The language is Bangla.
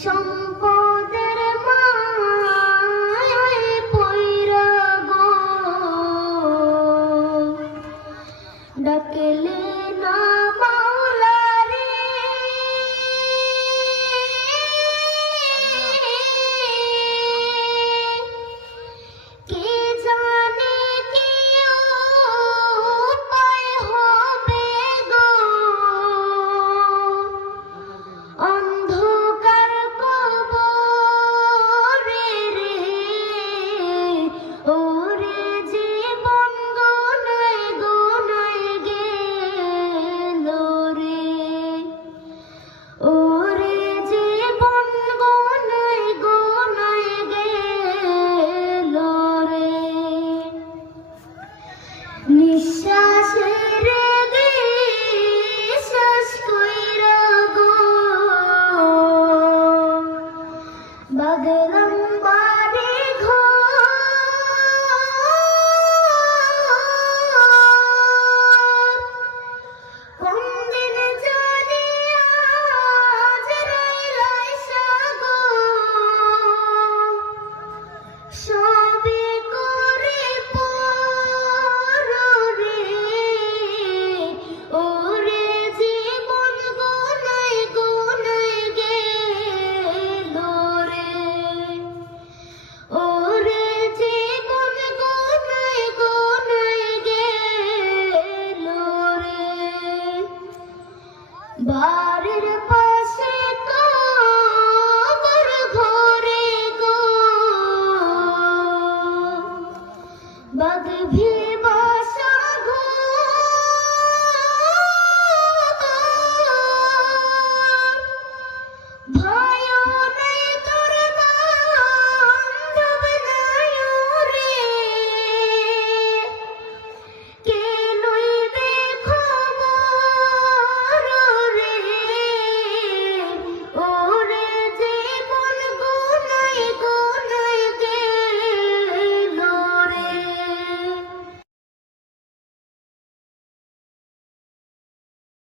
সম্পদের মায়ায় পইরা গো ডাকলে না মাওলা রে কে জানে কি উপায় হবে গো অন্ধকার কবরে রে ওরে জীবন গোনায় গোনায় গেল রে ওরে জীবন গোনায় গোনায় গেল রে নিঃশ্বাসের বিশ্বাস কইরা গো বাগলাম বাড়ি ঘর কোনদিন জানি আজ রাইলাইসা গো সবে করে পর রে ওরে জীবন গোনায় গোনায় গেল রে ওরে জীবন গোনায় গোনায় গেল রে বাড়ির পাশে কবর ঘরে গো বাগ